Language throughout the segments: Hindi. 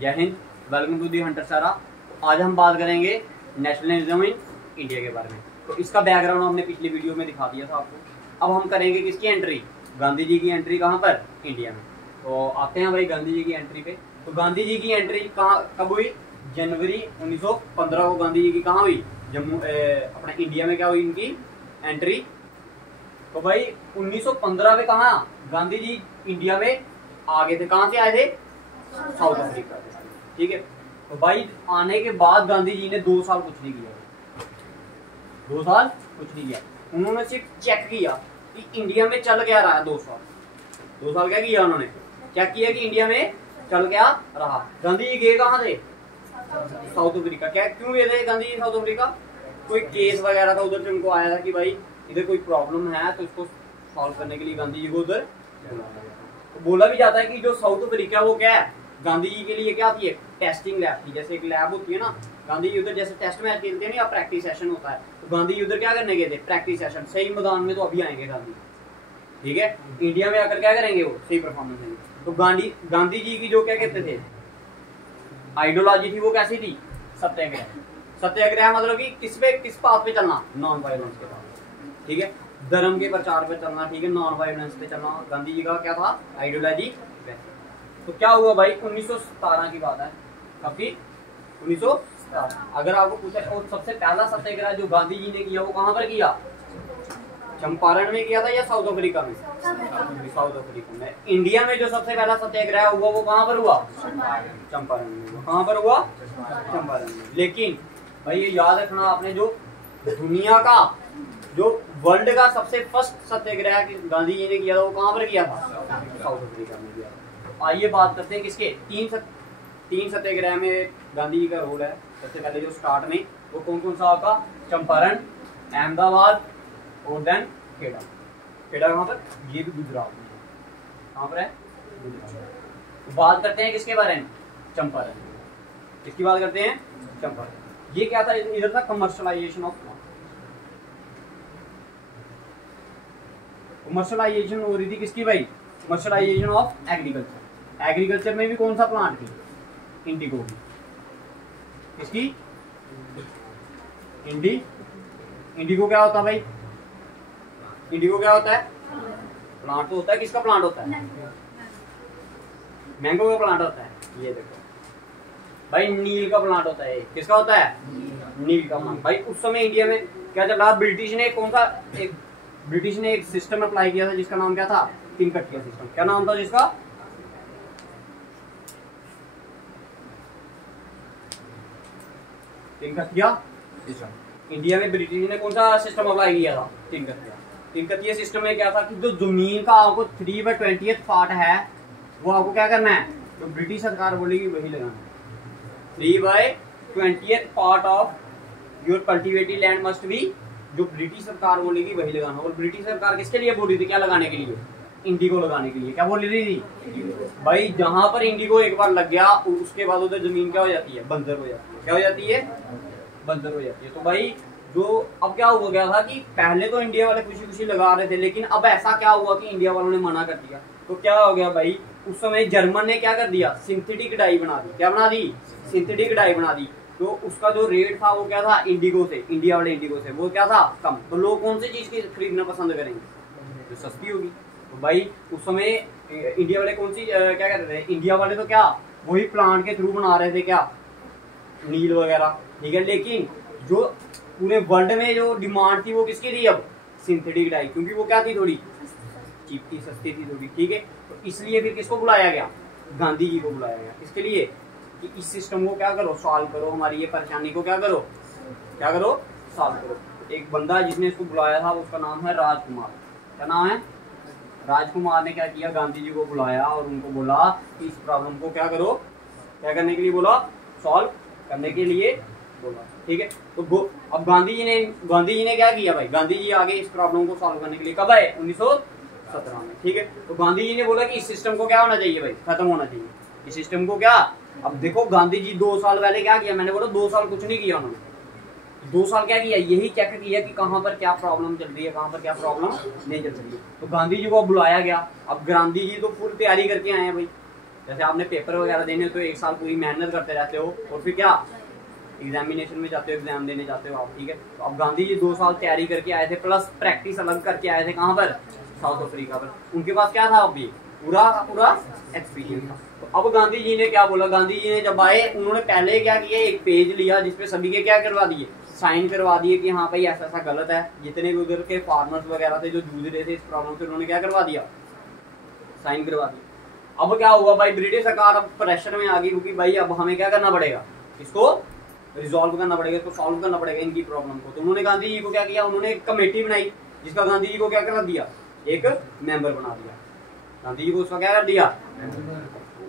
जय हिंद, वेलकम टू दी हंटर सारा। आज हम बात करेंगे नेशनलिज्म इन इंडिया के बारे में। तो इसका बैकग्राउंड हमने पिछली वीडियो में दिखा दिया था आपको। अब हम करेंगे किसकी एंट्री, गांधी जी की एंट्री कहाँ पर, इंडिया में। तो आते हैं भाई गांधी जी की एंट्री पे। तो गांधी जी की एंट्री कहाँ कब हुई, जनवरी 1915 को गांधी जी की कहाँ हुई, जम्मू अपने इंडिया में क्या हुई इनकी एंट्री। तो भाई 1915 में कहा गांधी जी इंडिया में आ गए थे। कहाँ से आए थे, साउथ अफ्रीका से, ठीक है। तो भाई आने के बाद गांधी जी ने 2 साल कुछ नहीं किया, 2 साल कुछ नहीं किया। उन्होंने सिर्फ चेक किया कि इंडिया में चल क्या रहा है। 2 साल क्या किया उन्होंने, चेक किया कि इंडिया में चल क्या रहा। गांधी जी गए कहाँ थे, साउथ अफ्रीका। क्या क्यों गए थे गांधी जी साउथ अफ्रीका, कोई केस वगैरह था उधर से उनको आया था कि भाई इधर कोई प्रॉब्लम है, तो इसको सॉल्व करने के लिए गांधी जी को उधर तो बोला भी जाता है कि जो साउथ अफ्रीका वो क्या है, गांधी जी के लिए क्या थी, एक टेस्टिंग लैब थी। जैसे एक लैब होती है ना, गांधी जी उधर जैसे टेस्ट मैच खेलते हैं ना या प्रैक्टिस सेशन होता है, तो गांधी जी उधर क्या करने गए थे, प्रैक्टिस सेशन। सही मैदान में तो अभी आएंगे गांधी, ठीक है। इंडिया में आकर क्या करेंगे, वो सही परफॉर्मेंस देंगे। तो गांधी जी की जो क्या कहते थे आइडियोलॉजी थी, वो कैसी थी, सत्याग्रह। सत्याग्रह मतलब कि किस बात पे चलना, नॉन वायलेंस के साथ, ठीक है। धर्म के प्रचार पे चलना, ठीक है, नॉन वायलेंस पे चलना। गांधी जी का क्या था आइडियोलॉजी। तो क्या हुआ भाई, 1917 की बात है। काफी 1917। अगर आपको पूछा तो सबसे पहला सत्याग्रह जो गांधी जी ने किया वो कहाँ पर किया, चंपारण में किया था या साउथ अफ्रीका में, साउथ अफ्रीका में। इंडिया में जो सबसे पहला सत्याग्रह हुआ वो कहाँ पर हुआ, चंपारण में। कहाँ पर हुआ, चंपारण में। लेकिन भाई ये याद रखना आपने, जो दुनिया का जो वर्ल्ड का सबसे फर्स्ट सत्याग्रह गांधी जी ने किया था वो कहाँ पर किया था, साउथ अफ्रीका में किया था। आइए बात करते हैं किसके, तीन सत्याग्रह में गांधी जी का रोल है। सबसे पहले जो स्टार्ट में वो कौन कौन सा आपका, चंपारण, अहमदाबाद और देन खेड़ा। खेड़ा कहाँ पर, ये भी गुजरात में। कहाँ पर है, गुजरात। बात करते हैं किसके बारे में, चंपारण। किसकी बात करते हैं, चंपारण। ये क्या था, इधर था कमर्शलाइजेशन ऑफ, कमर्शलाइजेशन हो रही थी किसकी भाई, कमर्शलाइजेशन ऑफ एग्रीकल्चर। एग्रीकल्चर में भी कौन सा प्लांट थी, इंडिगो की। किसकी, इंडिगो क्या होता है भाई, इंडिगो क्या होता है, प्लांट तो होता है। किसका प्लांट होता है, मैंगो का प्लांट होता है। ये देखो भाई, नील का प्लांट होता है। किसका होता है, नील का प्लांट। भाई उस समय इंडिया में क्या चल रहा, ब्रिटिश ने एक सिस्टम अप्लाई किया था जिसका नाम क्या था, तिनकटिया सिस्टम। क्या नाम था जिसका, तिनकटिया सिस्टम। इंडिया में ब्रिटिश ने कौन सा सिस्टम अप्लाई किया था, तिनकटिया सिस्टम में क्या था कि जो जमीन का आपको 3/20 पार्ट है वो आपको क्या करना है, जो ब्रिटिश सरकार बोलेगी वही लगाना है। 3/20 part of your cultivated land must be, जो ब्रिटिश सरकार बोलेगी वही लगाना। और ब्रिटिश सरकार किसके लिए बोल रही थी, क्या लगाने के लिए, इंडिगो लगाने के लिए। क्या बोल रही थी भाई, जहां पर इंडिगो एक बार लग गया उसके बाद उधर जमीन क्या हो जाती है, बंजर हो जाती है। क्या हो जाती है, बंजर हो जाती है। तो भाई जो अब क्या हो गया था कि पहले तो इंडिया वाले खुशी खुशी लगा रहे थे, लेकिन अब ऐसा क्या हुआ कि इंडिया वालों ने मना कर दिया। तो क्या हो गया भाई, उस समय जर्मन ने क्या कर दिया, सिंथेटिक डाई बना दी। क्या बना दी, सिंथेटिक डाई बना दी। तो उसका जो रेट था वो क्या था, इंडिगो से, इंडिया वाले इंडिगो से वो क्या था, कम। तो लोग कौन सी चीज की खरीदना पसंद करेंगे, जो सस्ती होगी। तो भाई उस समय इंडिया वाले कौन सी क्या कहते थे, इंडिया वाले तो क्या वही प्लांट के थ्रू बना रहे थे, क्या नील वगैरह, ठीक है। लेकिन जो पूरे वर्ल्ड में जो डिमांड थी वो किसकी थी, अब सिंथेटिक डाई, क्योंकि वो क्या थी, थोड़ी चीप थी, सस्ती थी थोड़ी, ठीक है। तो इसलिए फिर किसको बुलाया गया, गांधी जी को बुलाया गया। इसके लिए कि इस सिस्टम को क्या करो, सॉल्व करो, हमारी ये परेशानी को क्या करो, सॉल्व करो। एक बंदा जिसने इसको बुलाया था उसका नाम है राजकुमार। क्या नाम है, राजकुमार ने क्या किया, गांधी जी को बुलाया और उनको बोला कि इस प्रॉब्लम को क्या करो, क्या करने के लिए बोला, सॉल्व करने के लिए बोला, ठीक है। तो अब गांधी जी ने क्या किया भाई, गांधी जी आगे इस प्रॉब्लम को सॉल्व करने के लिए कब आए, 1917 में, ठीक है। तो गांधी जी ने बोला कि इस सिस्टम को क्या होना चाहिए भाई, खत्म होना चाहिए इस सिस्टम को। क्या, अब देखो गांधी जी 2 साल पहले क्या किया, मैंने बोला 2 साल कुछ नहीं किया उन्होंने। 2 साल क्या किया, यही चेक किया कि कहाँ पर क्या प्रॉब्लम चल रही है, कहाँ पर क्या प्रॉब्लम नहीं चल रही है। तो गांधी जी को बुलाया गया। अब गांधी जी तो फुल तैयारी करके आए हैं भाई, जैसे आपने पेपर वगैरह देने हो तो एक साल पूरी मेहनत करते रहते हो और फिर क्या एग्जामिनेशन में जाते हो, एग्जाम देने जाते हो आप, ठीक है। तो अब गांधी जी 2 साल तैयारी करके आए थे, प्लस प्रैक्टिस अलग करके आए थे, कहाँ पर, साउथ अफ्रीका पर। उनके पास क्या था अभी, पूरा पूरा एक्सपीरियंस था। तो अब गांधी जी ने क्या बोला, गांधी जी ने जब आए उन्होंने पहले क्या किया, एक पेज लिया जिसपे सभी के क्या करवा दिए, साइन करवा दिए कि हाँ भाई ऐसा ऐसा गलत है। जितने भी उधर के फार्मर्स वगैरह थे जो जूझ रहे थे इस प्रॉब्लम से, उन्होंने क्या करवा दिया, साइन करवा दिया। अब क्या हुआ भाई, ब्रिटिश सरकार अब प्रेशर में आ गई, क्योंकि भाई अब हमें क्या करना पड़ेगा, इसको रिजॉल्व करना पड़ेगा, इसको सॉल्व करना पड़ेगा इनकी प्रॉब्लम को। तो उन्होंने गांधी जी को क्या किया, उन्होंने एक कमेटी बनाई जिसका गांधी जी को क्या कर दिया, एक मेंबर बना दिया। गांधी जी को उसका क्या कर दिया,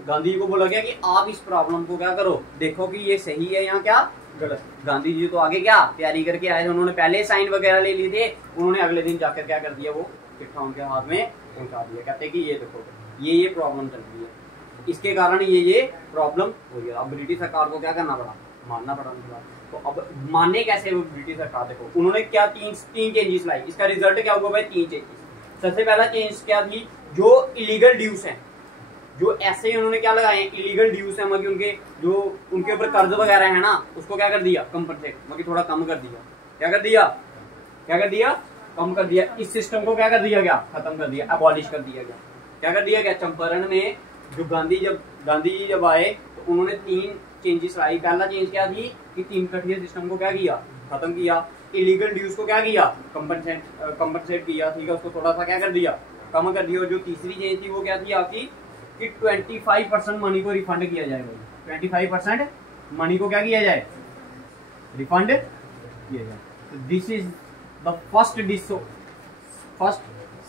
गांधी जी को बोला गया कि आप इस प्रॉब्लम को क्या करो, देखो कि ये सही है या क्या गलत। गांधी जी तो आगे क्या तैयारी करके आए थे, उन्होंने पहले साइन वगैरह ले लिए थे, उन्होंने अगले दिन जाकर क्या कर दिया, वो चिट्ठा उनके हाथ में पहुंचा दिया, कहते कि ये देखो ये प्रॉब्लम चल रही है, इसके कारण ये प्रॉब्लम हो रही है। अब ब्रिटिश सरकार को क्या करना पड़ा, मानना पड़ा उनकी बात। तो अब मानने कैसे वो ब्रिटिश सरकार, देखो उन्होंने क्या तीन चेंजेस लाई। इसका रिजल्ट क्या हुआ भाई, 3 चेंजेस। सबसे पहला चेंज क्या थी, जो इलीगल ड्यूज हैं, जो ऐसे उन्होंने क्या लगाए, इलीगल ड्यूज है, मतलब उनके जो उनके ऊपर कर्ज वगैरह है ना, उसको क्या कर दिया, कंपनसेट, मतलब थोड़ा कम कर दिया। क्या कर दिया, क्या कर दिया, कम कर दिया। इस सिस्टम को क्या कर दिया गया, खत्म कर दिया, अबॉलिश कर दिया गया। क्या कर दिया गया, चंपारण में जो गांधी जी जब आए तो उन्होंने 3 चेंजेस लाई। पहला चेंज क्या थी कि 3 कठिया सिस्टम को क्या किया, खत्म किया। इलीगल ड्यूज को क्या किया, कंपनसेट किया, ठीक है, उसको थोड़ा सा क्या कर दिया, कम कर दिया। और जो तीसरी चेंज थी वो क्या थी आपकी, कि 25% मनी को रिफंड किया जाएगा। 25% मनी को क्या किया जाए, रिफंड किया जाए। तो this is the first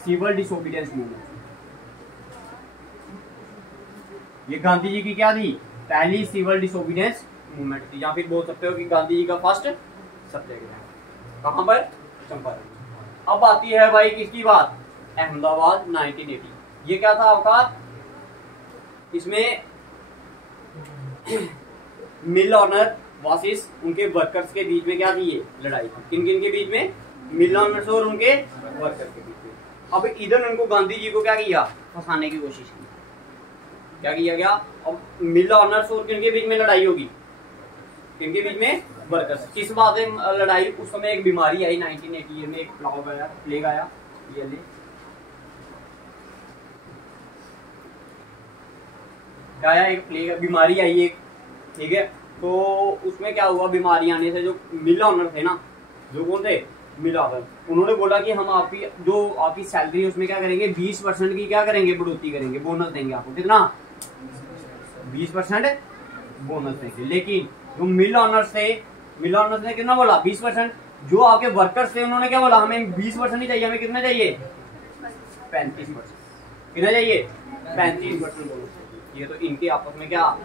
civil disobedience movement. ये गांधी जी की क्या थी, पहली सिविल डिसोबीडियंस मूवमेंट थी, या फिर बोल सकते हो कि गांधी जी का फर्स्ट सत्याग्रह। कहां पर, चंपारण। अब आती है भाई किसकी बात, अहमदाबाद 1980। ये क्या था आपका, इसमें मिल ऑनर वासिस उनके वर्कर्स के बीच में क्या थी, ये लड़ाई थी। किन किन के बीच में, मिल ऑनर्स और उनके वर्कर्स के बीच में। अब इधर उनको गांधी जी को क्या किया, फंसाने की कोशिश की। क्या किया गया, अब मिल ऑनर्स और किन के बीच में लड़ाई होगी, किन के बीच में, वर्कर्स। किस बात में लड़ाई, उस समय एक बीमारी आई 1980 में, एक प्लेग आया, क्या आया, एक प्लेग बीमारी आई एक, ठीक है। तो उसमें क्या हुआ, बीमारी आने से जो मिल ऑनर थे ना, जो कौन थे, मिल ऑनर, उन्होंने बोला कि हम आपकी सैलरी उसमें क्या करेंगे, 20% की क्या करेंगे, बढ़ोतरी करेंगे, बोनस देंगे आपको। कितना, 20% बोनस देंगे। लेकिन जो मिल ऑनर्स ने कितना बोला, 20%। जो आपके वर्कर्स थे उन्होंने क्या बोला, हमें 20% नहीं चाहिए, हमें कितना चाहिए, 35%। कितना चाहिए, 35% बोनस। ये तो इनके आपस में क्या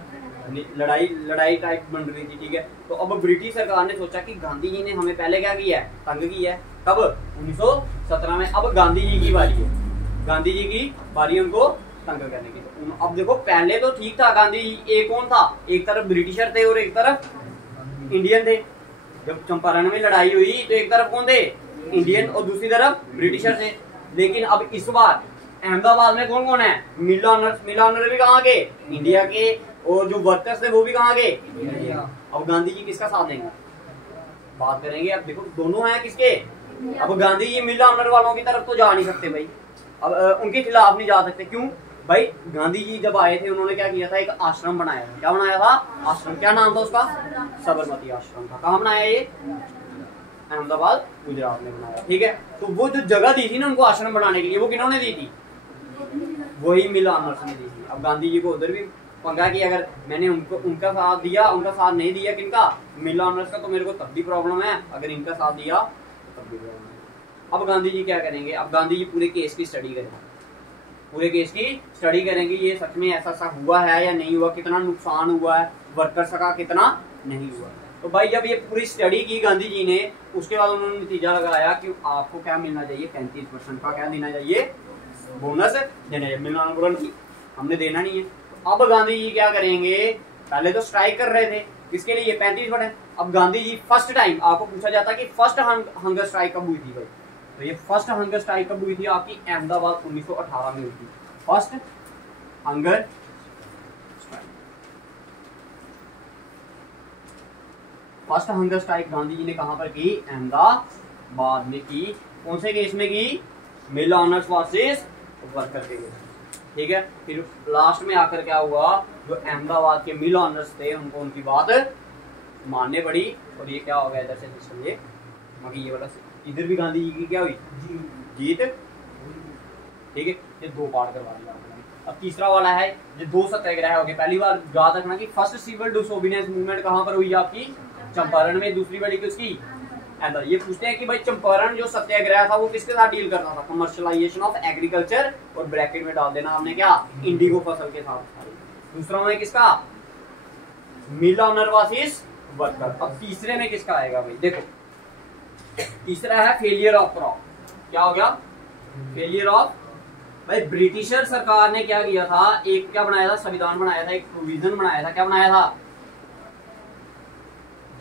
लड़ाई टाइप बन रही थी, ठीक है। तो अब ब्रिटिश सरकार ने सोचा कि गांधी जी ने हमें पहले क्या किया है, तंग किया है। कब, 1917 में। अब गांधी जी की बारी है, गांधी जी की बारी उनको तंग करने की। तो अब देखो पहले तो ठीक था, गांधी जी एक कौन था, एक तरफ ब्रिटिशर थे और एक तरफ इंडियन थे। जब चंपारण में लड़ाई हुई तो एक तरफ कौन थे, इंडियन, और दूसरी तरफ ब्रिटिशर थे। लेकिन अब इस बार अहमदाबाद में कौन कौन है, मिल ऑनर भी कहाँ के, इंडिया के, और जो वर्कर्स थे वो भी कहाँ के, इंडिया। अब गांधी जी किसका साथ देंगे, बात करेंगे। अब देखो दोनों हैं किसके, अब गांधी जी मिल ऑनर वालों की तरफ तो जा नहीं सकते भाई, अब उनके खिलाफ नहीं जा सकते। क्यों भाई, गांधी जी जब आए थे उन्होंने क्या किया था, एक आश्रम बनाया था। क्या बनाया था, आश्रम। क्या नाम था उसका, साबरमती आश्रम था। कहाँ बनाया ये, अहमदाबाद गुजरात में बनाया, ठीक है। तो वो जो जगह दी थी ना उनको आश्रम बनाने के लिए, वो किन्होंने दी थी, वही मिल ऑनर्स ने दी थी। अब गांधी जी को उधर भी पंगा कि अगर मैंने उनका साथ दिया, उनका साथ नहीं दिया, किनका, मिल ऑनर्स का, तो मेरे को तब भी प्रॉब्लम है, अगर इनका साथ दिया तो तब भी प्रॉब्लम है। अब गांधी जी क्या करेंगे, अब गांधी जी पूरे केस की स्टडी करेंगे, पूरे केस की स्टडी करेंगे, ये सच में ऐसा हुआ है या नहीं हुआ, कितना नुकसान हुआ है वर्कर्स का, कितना नहीं हुआ। तो भाई जब ये पूरी स्टडी की गांधी जी ने, उसके बाद उन्होंने नतीजा लगाया कि आपको क्या मिलना चाहिए, 35% का क्या देना चाहिए, बोनस देना चाहिए। मिलना हमने देना नहीं है। तो अब गांधी जी क्या करेंगे, पहले तो स्ट्राइक कर रहे थे, किसके लिए, 35%। अब गांधी जी फर्स्ट टाइम, आपको पूछा जाता है कि फर्स्ट हंगर स्ट्राइक कब हुई थी भाई, तो ये फर्स्ट हंगर स्ट्राइक कब हुई थी आपकी, अहमदाबाद 1918 में हुई थी। First hunger first hunger strike Gandhi ji ने कहां पर की? अहमदाबाद में की। कौन से केस में की? मिल ऑनर्स वर्सेस वर्कर के केस। ठीक है, फिर लास्ट में आकर क्या हुआ, जो अहमदाबाद के मिल ऑनर्स थे उनको उनकी बात मानने पड़ी, और ये क्या हो गया इधर से सिस्टम, ये बाकी ये वाला इधर भी गांधी जी की क्या हुई? जीत। ठीक है, ये दो पार्ट करवा दिया आपने। अब तीसरा वाला है, ये दो सत्याग्रह हो गए। पहली बार याद रखना कि फर्स्ट सिविल डिसोबीडियंस मूवमेंट कहां पर हुई आपकी? चंपारण में। दूसरी बड़ी किसकी? अंदर। ये पूछते हैं कि भाई चंपारण जो सत्याग्रह था वो किसके साथ डील करता था? कमर्शियलाइजेशन ऑफ एग्रीकल्चर, और ब्रैकेट में डाल देना हमने क्या? इंडिगो फसल के साथ। दूसरा में किसका? मिल ऑनर वर्सेस वर्कर। अब तीसरे में किसका आएगा भाई? देखो तीसरा है फेलियर ऑफ क्रॉप। क्या हो गया? Failure of. भाई ब्रिटिशर सरकार ने क्या किया था? एक क्या बनाया था? संविधान बनाया था, एक प्रोविजन बनाया था। क्या बनाया था?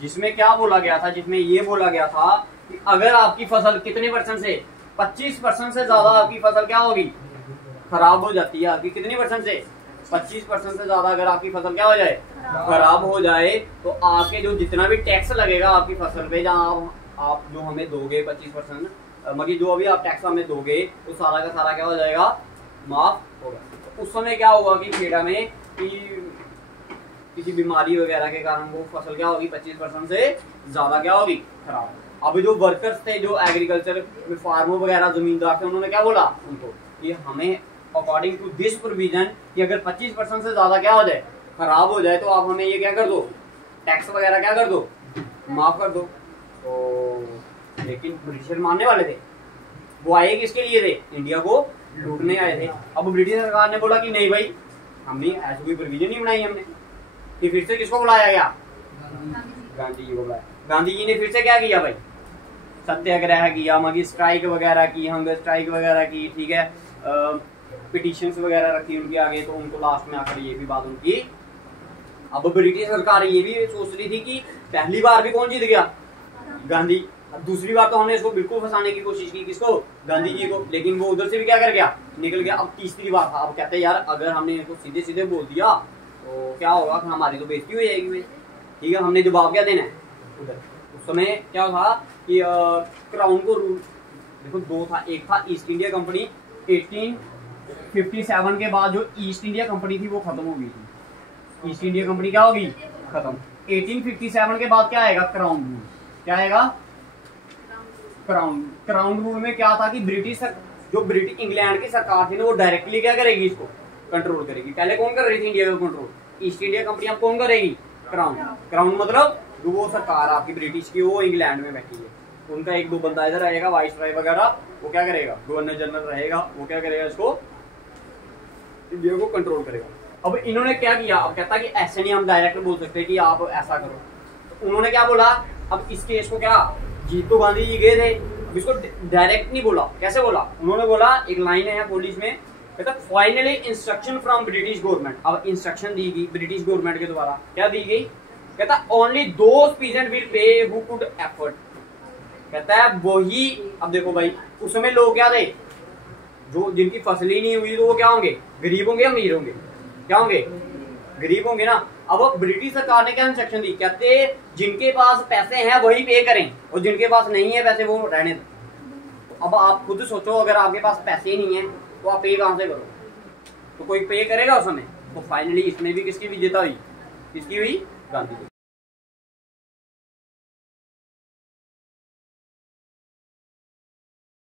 जिसमें क्या बोला गया था? जिसमें ये बोला गया था कि अगर आपकी फसल कितने परसेंट से? 25% से ज्यादा आपकी फसल क्या होगी? खराब हो जाती है। आपकी कितने परसेंट से? 25% से ज्यादा अगर आपकी फसल क्या हो जाए? खराब हो जाए, तो आपके जो जितना भी टैक्स लगेगा आपकी फसल पे, जहाँ आप जो हमें दोगे 25%, मगर जो अभी आप टैक्स हमें दोगे वो सारा का सारा क्या हो जाएगा? माफ होगा। तो उस समय क्या हुआ कि खेड़ा में कि किसी बीमारी वगैरह के कारण वो फसल क्या होगी? 25% से ज्यादा क्या होगी? खराब। अब जो वर्कर्स थे, जो एग्रीकल्चर में फार्मर वगैरह जमींदार थे, उन्होंने क्या बोला उनको कि हमें अकॉर्डिंग टू दिस प्रोविजन कि अगर 25% से ज्यादा क्या हो जाए? खराब हो जाए, तो आप हमें ये क्या कर दो? टैक्स वगैरह क्या कर दो? माफ कर दो। तो लेकिन ब्रिटिशर मानने वाले थे। वो आए किसके लिए थे? इंडिया को लूटने आए थे। अब ब्रिटिश सरकार ने बोला कि नहीं भाई, हमने ऐसी कोई प्रोविजन नहीं बनाई हमने। कि फिर से किसको बुलाया गया? गांधी जी को बुलाया। गांधी जी ने फिर से क्या किया भाई? सत्याग्रह किया, मगी स्ट्राइक वगैरह की, हंगर स्ट्राइक वगैरह की। ठीक है, पिटीशंस वगैरह रखी उनके आगे। तो उनको लास्ट में आकर ये भी बात उनकी। अब ब्रिटिश सरकार ये भी सोच रही थी कि पहली बार भी कौन जीत गया? गांधी। अब दूसरी बार तो हमने इसको बिल्कुल फंसाने की कोशिश की। किसको? गांधी जी को। लेकिन वो उधर से भी क्या कर गया? निकल गया। अब तीसरी बार था। अब कहते हैं यार अगर हमने इनको सीधे सीधे बोल दिया तो क्या होगा? हमारी तो बेइज्जती हो जाएगी भाई। ठीक है, हमने जवाब क्या देना है उधर। उस समय क्या था कि क्राउन को रूल देखो दो था। एक था ईस्ट इंडिया कंपनी। 1857 के बाद जो ईस्ट इंडिया कंपनी थी वो खत्म हो गई थी। ईस्ट इंडिया कंपनी क्या होगी? खत्म। 1857 के बाद क्या आएगा? Crown rule. क्या आएगा? क्राउन। क्राउन रूल में क्या था कि ब्रिटिश इंग्लैंड की सरकार थी ना, वो डायरेक्टली क्या करेगी? इसको कंट्रोल करेगी। पहले कौन कर रही थी इंडिया को कंट्रोल? East India company. अब कौन करेगी? क्राउन। क्राउन मतलब जो वो सरकार आपकी ब्रिटिश की, वो इंग्लैंड में बैठी है। उनका एक दो बंदा इधर रहेगा, वाइस रॉय वगैरह, वो क्या करेगा? गवर्नर जनरल रहेगा, वो क्या करेगा? इसको इंडिया को कंट्रोल करेगा। अब इन्होंने क्या किया? अब कहता कि ऐसे नहीं हम डायरेक्ट बोल सकते कि आप ऐसा करो। तो उन्होंने क्या बोला? अब इस केस को क्या जीत तो गांधी जी गए थे, अब इसको डायरेक्ट नहीं बोला। कैसे बोला? उन्होंने बोला, एक लाइन है पुलिस में, कहता finally instruction from British government. अब इंस्ट्रक्शन दी गई ब्रिटिश गवर्नमेंट के द्वारा। क्या दी गई? कहता only those peasant will pay who could effort. कहता है वही। अब देखो भाई, उस समय लोग क्या थे? जो जिनकी फसल ही नहीं हुई, तो वो क्या होंगे? गरीब होंगे, अमीर होंगे? क्या होंगे? गरीब होंगे ना। अब ब्रिटिश सरकार ने क्या इंस्ट्रक्शन दी? कहते जिनके पास पैसे हैं वही पे करें, और जिनके पास नहीं है पैसे वो रहने दो। अब आप खुद सोचो, अगर आपके पास पैसे ही नहीं है तो आप पे कहां से करो? तो कोई पे करेगा उस समय? तो फाइनली इसमें भी किसकी विजेता हुई? किसकी हुई? गांधी जी।